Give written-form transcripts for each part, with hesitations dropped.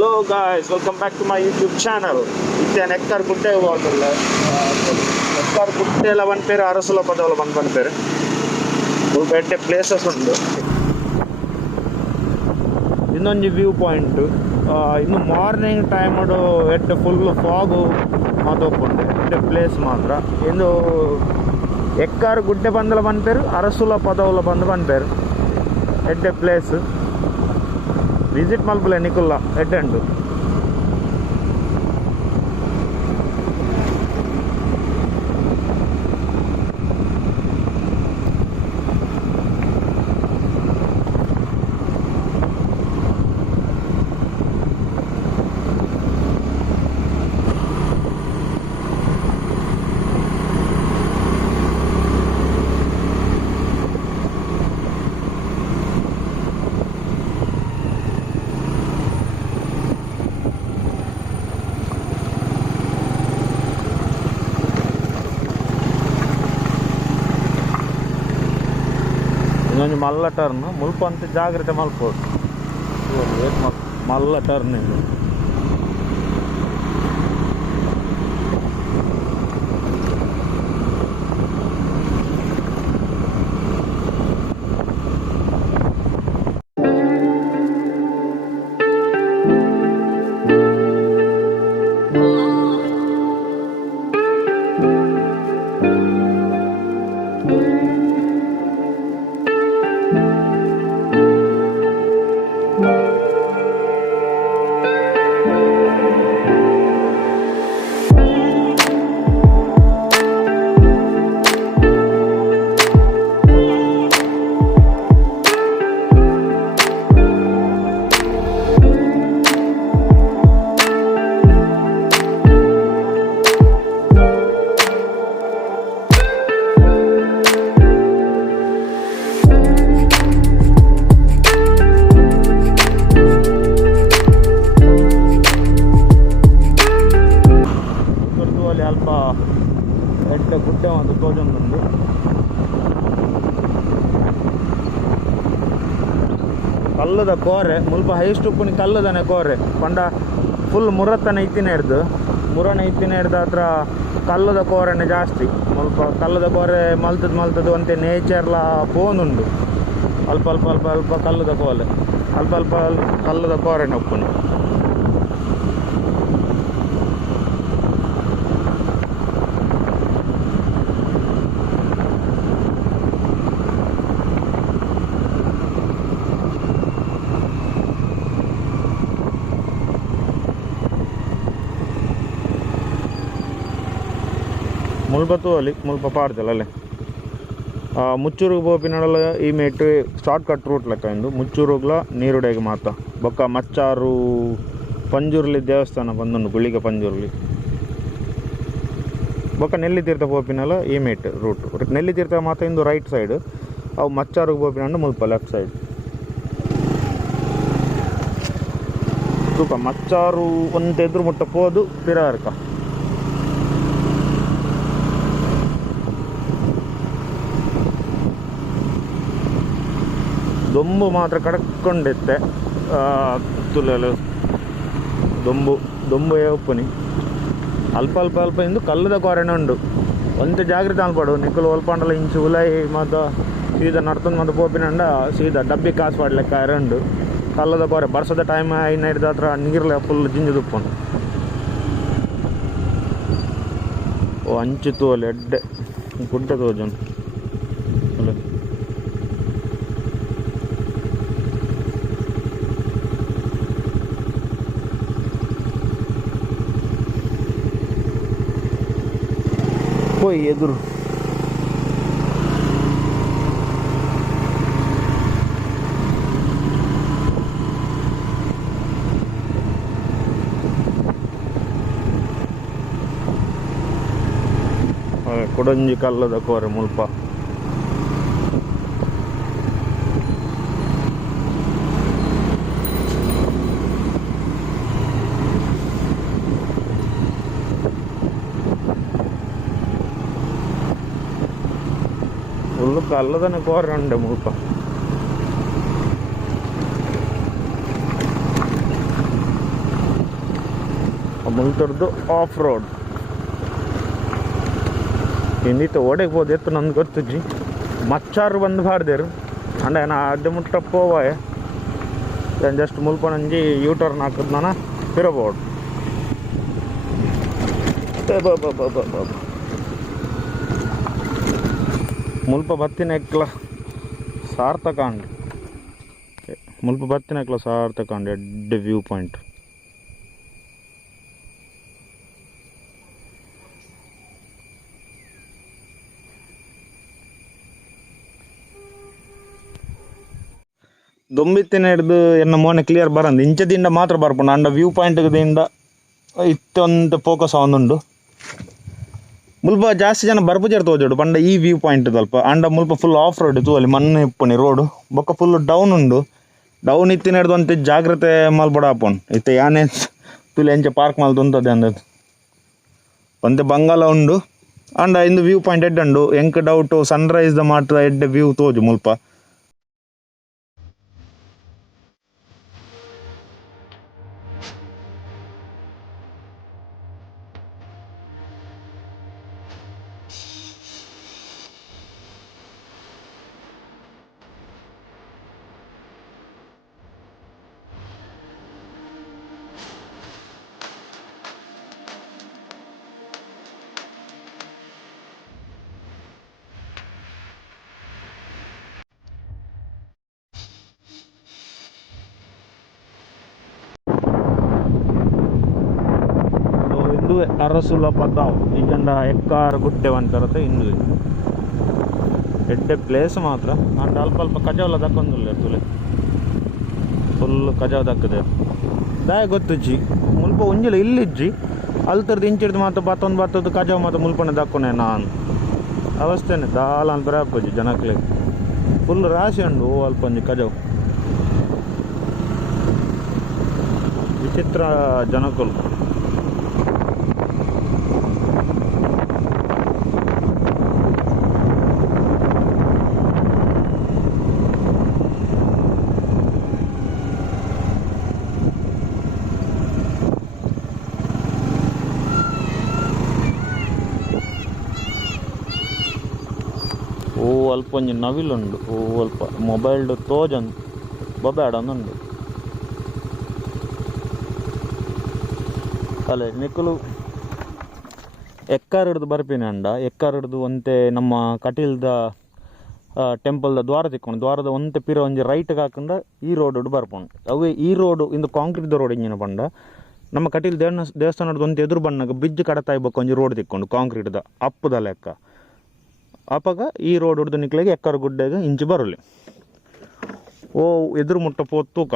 Hello guys, welcome back to my YouTube channel. It's Ekkar Gutte ಹೋಗಲ್ಲ. Ekkar Gutte ಎಲ್ಲ ಒಂದು ಪೇರು ಅರಸುಲ ಪದವಲ್ಲ ಬಂದು ಪೇರು. ಬೇಟೆ ಪ್ಲೇಸಸ್ ಉಂಟು. ಇನ್ನೊಂದು ವ್ಯೂ ಪಾಯಿಂಟ್. ಇನ್ನು ಮಾರ್ನಿಂಗ್ ಟೈಮ್ ಎಟ್ ಫುಲ್ ಫಾಗು ಮಾತೊಪ್ಪುಂಡೆ ಎಡ್ಡೆ ಪ್ಲೇಸ್ ಮಾತ್ರ. ಇಂದು Ekkar Gutte ಬಂದಲ್ಲ ಬಂದು ಪೇರು ಅರಸುಲ ಪದವಲ್ಲ ಬಂದು ಪೇರು. ಎಡ್ಡೆ ಪ್ಲೇಸ್ ವಿಸಿಟ್ ಮಲ್ಪಲೆ ನಿಕುಲ್ಲ ಎಡ್ಡೆ ಉಂಟು. ಇನ್ನೊಂದು ಮಲ್ಲ ಟರ್ನ್ ಮುಲ್ಪ ಅಂತ ಜಾಗ್ರತೆ ಮಲ್ಪೋದು. ಮಲ್ಲ ಟರ್ನ್ ಇದು. ಅಲ್ಪ ಎಡ್ಡೆ ಗುಡ್ಡೆ ಮತ್ತು ತೋಜೊಂದುಂಡು. ಕಲ್ಲದ ಕೋರೆ ಮುಲ್ಪ ಹೈಸ್ಟ್ ಉಪ್ಪುನಿ ಕಲ್ಲದನೆ ಕೋರೆ ಪಂಡ ಫುಲ್ ಮುರತ್ತನೆ ಇತ್ತಿನ ಹಿಡ್ದು ಮುರನೆ ಇತ್ತಿನ ಹಿಡ್ದು ಹತ್ರ ಕಲ್ಲದ ಕೋರೆನೆ ಜಾಸ್ತಿ. ಮುಲ್ಪ ಕಲ್ಲದ ಕೋರೆ ಮಲ್ತದ್ದು ಅಂತೆ ನೇಚರ್ಲ ಪೋನುಂಡು. ಅಲ್ಪ ಅಲ್ಪ ಅಲ್ಪ ಅಲ್ಪ ಕಲ್ಲದ ಕೋಲೆ ಅಲ್ಪ ಅಲ್ಪ ಕಲ್ಲದ ಕೋರೆನೆ ಉಪ್ಪುನಿ. ಮುಲ್ಪ ತೋಲಿ ಮುಲ್ಪ ಪಾಡ್ದಲ್ಲ ಅಲ್ಲೇ ಮುಚ್ಚೂರಿಗೆ ಪೋಪಿನಡಲ ಈ ಮೇಟ್ ಶಾರ್ಟ್ ಕಟ್ ರೂಟ್ ಲೆಕ್ಕ ಇಂದು ಮುಚ್ಚೂರುಗ್ಲ ನೀರುಡೆಗೆ ಮಾತ ಬೊಕ್ಕ ಮಚ್ಚಾರು ಪಂಜುರ್ಲಿ ದೇವಸ್ಥಾನ ಬಂದುಂಡು ಗುಳಿಗೆ ಪಂಜುರ್ಲಿ ಬೊಕ್ಕ ನೆಲ್ಲಿ ತೀರ್ಥ ಪೋಪಿನಲ್ಲ ಈ ಮೇಟ್ ರೂಟ್ ನೆಲ್ಲಿ ತೀರ್ಥ ಮಾತ ಇಂದು ರೈಟ್ ಸೈಡ್ ಅವು ಮಚ್ಚಾರಿಗೆ ಪೋಪಿನಂಡು ಮುಲ್ಪ ಲೆಫ್ಟ್ ಸೈಡ್ ತೂಕ ಮಚ್ಚಾರು ಒಂದು ಎದುರು ಮುಟ್ಟ ಪೋದು ಪಿರಾರ್ಕ ದೊಂಬು ಮಾತ್ರ ಕಡ್ಕೊಂಡಿತ್ತೆ ತುಲಲು ದೊಂಬು ಉಪ್ಪುನಿ ಅಲ್ಪ ಅಲ್ಪ ಅಲ್ಪ ಇಂದು ಕಲ್ಲದ ಕೋರೆನೆ ಉಂಡು. ಒಂತೆ ಜಾಗ್ರತೆ ಅನ್ಪಡು ನಿಕ್ಕಲು ಒಲ್ಪಂಡಲ ಇಂಚು ಉಲೈ ಮತ್ತು ಸೀದಾ ನಡ್ತಂದು ಮತ್ತು ಪೋಪಿನಂಡ ಸೀದಾ ಡಬ್ಬಿ ಕಾಸು ಪಾಡ್ಲೆಕ್ಕ ಉಂಡು. ಕಲ್ಲದ ಕೋರೆ ಬರ್ಸದ ಟೈಮ್ ಐನ ಹಿಡ್ದ ಹತ್ರ ನೀರ್ಲೆ ಫುಲ್ ಜಿಂಜು ಉಪ್ಪುಂಡು. ಓ ಅಂಚು ತೋಲೆ ಎಡ್ಡೆ ಗುಡ್ಡ ತೋಜುಂಡು ಅಲ್ಲ పోయి ఎదురు ಕೊಡಂಜಿ ಕಲ್ಲದ ಕೋರೆ ಮುಲ್ಪ ಫುಲ್ಲು ಕಲ್ಲದನೆ ಕೋರೆ ಉಂಡೆ ಮುಲ್ಪ. ಮುಲ್ತೂರ್ದು ಆಫ್ ರೋಡ್ ಇಂದಿತ್ತು ಓಡೆಗೆ ಹೋದ ಎತ್ತು ನಂದು ಗೊತ್ತುಜ್ಜಿ ಮಚ್ಚಾರು ಬಂದು ಬಾರ್ದೇರು ಅಂಡ ನಾ ಅಡ್ಡ ಮುಟ್ಟ ಪೋವಾಯ ಜಸ್ಟ್ ಮುಲ್ಪನಂಜಿ ಯೂಟರ್ನ್ ಹಾಕಿದ್ ನಾನು ತಿರಬಹುದು ಮುಲ್ಪ ಬತ್ತಿನ ಎಕ್ಲ ಸಾರ್ಥಕ ಅಂಡ್ ಮುಲ್ಪ ಬತ್ತಿನ ಎಕ್ಲ ಸಾರ್ಥಕ ಅಂಡ್ ಎಡ್ಡೆ ವ್ಯೂ ಪಾಯಿಂಟ್ ದೊಂಬಿತ್ತಿನ ಹಿಡ್ದು ಎನ್ನ ಮೋನೆ ಕ್ಲಿಯರ್ ಬರಂದು ಇಂಚದಿಂದ ಮಾತ್ರ ಬರ್ಪುಂಡು ಅಂಡ ವ್ಯೂ ಪಾಯಿಂಟ್ದಿಂದ ಇತ್ತೊಂದು ಫೋಕಸ್ ಅವನುಂಡು ಮುಲ್ಪ ಜಾಸ್ತಿ ಜನ ಬರ್ಪುಜಾರು ತೋಜೋಡು ಪಂಡ ಈ ವ್ಯೂ ಪಾಯಿಂಟ್ ಸ್ವಲ್ಪ ಅಂಡ ಮುಲ್ಪ ಫುಲ್ ಆಫ್ ರೋಡ್ ಇತ್ತು ಅಲ್ಲಿ ಮಣ್ಣು ಇಪ್ಪುಣಿ ರೋಡು ಬೊಕ್ಕ ಫುಲ್ ಡೌನ್ ಉಂಡು ಡೌನ್ ಇತ್ತಿನ ಹಿಡ್ದು ಅಂತ ಜಾಗ್ರತೆ ಮಲ್ಪಡ ಹಾಪುಂಡು ಇತ್ತೆ ಯಾನೇ ತುಲಿ ಎಂಚ ಪಾರ್ಕ್ ಮಲ್ತುಂತದೆ ಅಂದದ್ದು ಒಂತೆ ಬಂಗಾಲ ಉಂಡು ಅಂಡ ಇಂದು ವ್ಯೂ ಪಾಯಿಂಟ್ ಎಡ್ಡುಂಡು ಎಂಕ್ ಡೌಟು ಸನ್ರೈಸ್ದ ಮಾತ್ರ ಎಡ್ಡೆ ವ್ಯೂ ತೋಜು ಮುಲ್ಪ ಅರಸುಲ ಪದಾವ್ ಈಗಂಡ ಎಕ್ಕಾರ ಗುಡ್ಡೆ ಒಂಥರತೆ ಇಂದು ಎಡ್ಡೆ ಪ್ಲೇಸ್ ಮಾತ್ರ ಅಂಡ್ ಅಲ್ಪ ಅಲ್ಪ ಕಜಾವಲ ದಕ್ಕೊಂದಿಲ್ಲ ತುಲೆ ಫುಲ್ ಕಜಾವ್ ದಕ್ಕದೆ ದಾಯ ಗೊತ್ತುಜ್ಜಿ ಮುಲ್ಪ ಒಂಜಿಲ ಇಲ್ಲಿಜ್ಜಿ ಅಲ್ತರ್ದು ಇಂಚಿಡ್ದು ಮಾತ್ರ ಬತ್ತೊಂದು ಕಜಾವ್ ಮಾತ್ರ ಮುಲ್ಪನೆ ದಕ್ಕೊನೆ ನಾನು ಅವಸ್ಥೆನೆ ದಾಲ ಅಂತ ಬರಾಪಜ್ಜಿ ಜನಕ್ಲೆ ಫುಲ್ ರಾಶಿ ಉಂಡು ಓ ಅಲ್ಪ ಒಂಜಿ ಕಜಾವ್ ವಿಚಿತ್ರ ಜನಕುಲು ಓ ಅಲ್ಪ ಒಂಜಿ ನವಿಲುಂಡು ಓ ಅಲ್ಪ ಮೊಬೈಲ್ಡು ತೋಜಂದು ಬೊಬ್ಯಾಡಂದುಂಡು ಅಲ್ಲೇ ನಿಕ್ಕಲು ಎಕ್ಕಾರ್ ಹಿಡ್ದು ಬರ್ಪೀನಿ ಅಂಡ ಎಕ್ಕಾರ್ ಹಿಡ್ದು ಒಂತೆ ನಮ್ಮ ಕಟೀಲ್ದ ಟೆಂಪಲ್ದ ದ್ವಾರ ತಿಕ್ಕೊಂಡು ದ್ವಾರದ ಒಂತೆ ಪಿರ ಒಂಜಿ ರೈಟ್ಗೆ ಹಾಕೊಂಡ ಈ ರೋಡ್ ಬರ್ಪುಂಡು ಅವೇ ಈ ರೋಡು ಇಂದು ಕಾಂಕ್ರೀಟ್ ರೋಡ್ ಇಂಜಿನ ಪಂಡ ನಮ್ಮ ಕಟೀಲ್ ದೇವಸ್ಥಾನದ ಒಂತೆ ಎದುರು ಬಣ್ಣಗೆ ಬ್ರಿಡ್ಜ್ ಕಡತಾಯ್ಬೇಕು ಒಂಜಿ ರೋಡ್ ತಿಕ್ಕೊಂಡು ಕಾಂಕ್ರೀಟ್ದ ಅಪ್ಪದ ಲೆಕ್ಕ ಅಪ್ಪಾಗ ಈ ರೋಡ್ ಹಿಡ್ದು ನಿಕ್ಲಿಗೆ ಎಕ್ಕರ ಗುಡ್ಡೆಗೆ ಇಂಚು ಬರಲಿ ಓ ಎದುರು ಮುಟ್ಟ ಪೋತ್ತೂಕ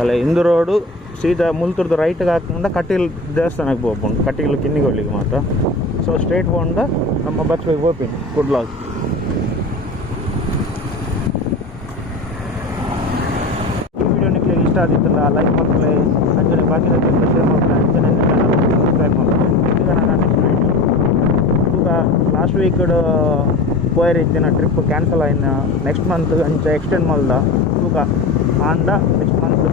ಅಲ್ಲ ಇಂದು ರೋಡು ಸೀದಾ ಮುಲ್ತೂರ್ದು ರೈಟ್ಗೆ ಹಾಕೊಂಡು ಕಟೀಲ್ ದೇವಸ್ಥಾನಕ್ಕೆ ಹೋಗ್ಬೋದು ಕಟೀಲ್ ಕಿನ್ನಿಗೊಳ್ಳಿಗೆ ಮಾತ್ರ ಸೊ ಸ್ಟ್ರೇಟ್ ಹೋಗೊಂಡ ನಮ್ಮ ಬಚ್ಚಿಗೆ ಹೋಗ್ತೀನಿ ಕುಡ್ಲಾಗ್ ಈ ವಿಡಿಯೋ ನಿಮಗೆ ಇಷ್ಟ ಆಗಿತ್ತಲ್ಲ ಲೈಕ್ ಮಾಡ್ಕೊಳ್ಳಿ ಅಂಜನೆ ಬಾಕಿ ಶೇರ್ ಮಾಡ್ಕೊಳ್ಳಿ ಅಂಜನೆ ಸಬ್ಸ್ಕ್ರೈಬ್ ಮಾಡ್ಕೊಳ್ಳಿ ಈಗ ನಾನು ನೆಕ್ಸ್ಟ್ ಈಗ last week ಪೋಯರ್ ಇದ್ದಿನ trip cancel ಆಯ್ನ next month ಅಂಚೆ ಎಕ್ಸ್ಟೆಂಡ್ ಮಾಡ್ದ ಈಗ and next month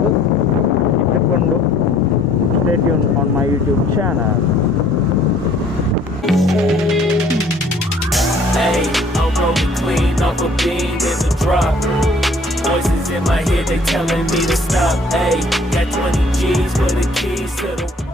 stay tuned on my YouTube channel. Hey, I'm rolling clean off a beam in the drop. Voices in my head, they telling me to stop. Hey, got 20 G's for the keys to the